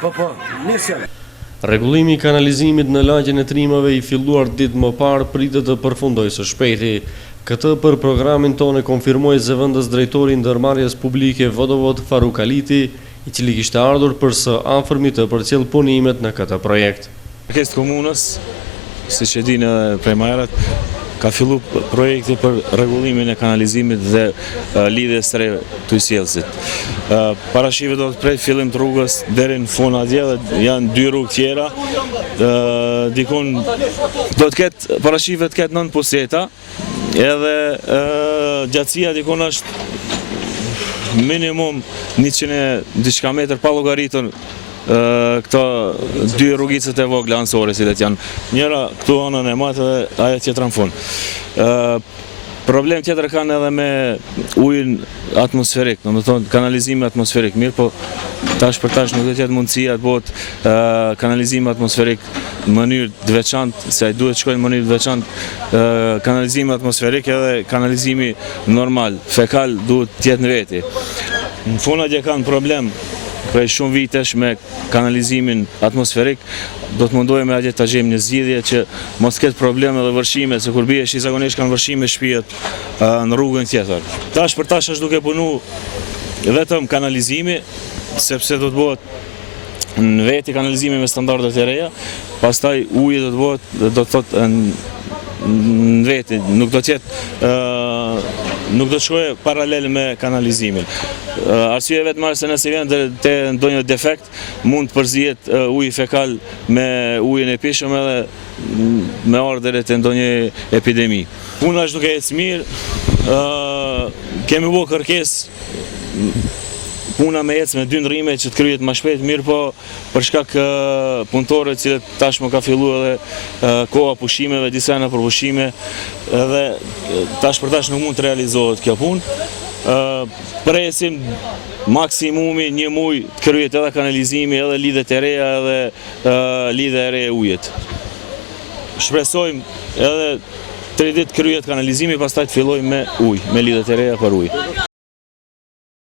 Po, mirë. Rregullimi i kanalizimit në lagjen e Trimave i filluar ditë më parë pritet të përfundojë së shpejti. Këtë për programin tonë konfirmoi zëvendës drejtori i ndërmarrjes publike Vodovod Faruk Aliti, i cili kishte ardhur për së afërmi të përcjell punimet në këtë projekt. Kërkesë komunës, siç e dinë prej më herët, ka fillu projekti për rregullimin e kanalizimit dhe lidhjes së re të sjellësit. Parashive do të prej fillim të rrugës deri në fund atje dhe janë 2 rrugë tjera. Dikun do të ketë parashive të ketë 9 puseta, edhe gjatësia dikun është minimum 100 diçka metër pa llogaritur këto 2 rrugicët e vogla anësore, cilet janë njëra këtu anën e madhe dhe ajo tjetra në fund. Problem tjetër kanë edhe me ujin atmosferik, domethënë kanalizimi atmosferik, mirë, po tash për tash nuk do të jetë mundësia të bëhet kanalizimi atmosferik në mënyrë të veçantë, se ai duhet të shkojë në mënyrë të veçantë kanalizimi atmosferik edhe kanalizimi normal, fekal duhet të jetë në veti. Në fund atje kanë problem prej shumë vitesh me kanalizimin atmosferik, do të mundohemi atje të gjejmë një zgjidhje që mos ketë probleme dhe vërshime, se kur bie shi zakonisht kanë vërshime shtëpiat në rrugën tjetër. Tash për tash është duke punu vetëm kanalizimi, sepse do të bëhet në veti kanalizimi me standardet e reja, pastaj uji do të bëhet, do të thotë në veti, nuk do të shkojë paralel me kanalizimin. Arsye vetëm se nëse vjen te ndonjë defekt, mund të përzihet uji fekal me ujin e pishëm edhe me ardhur te ndonjë epidemi. Puna është duke ecë mirë, kemi bërë kërkesë puna me ecë me 2 ndrrime që të kryhet më shpejt, mirë po për shkak punëtorëve që tashmë ka filluar edhe koha pushimeve, disa janë për pushime, edhe tash për tash nuk mund të realizohet kjo punë. Presim maksimumi 1 muaj të kryhet edhe kanalizimi, edhe lidhjet e reja, edhe lidhja e re e ujit. Shpresojmë edhe 3 ditë kryhet kanalizimi, pastaj të fillojmë me ujë, me lidhjet e reja për ujë.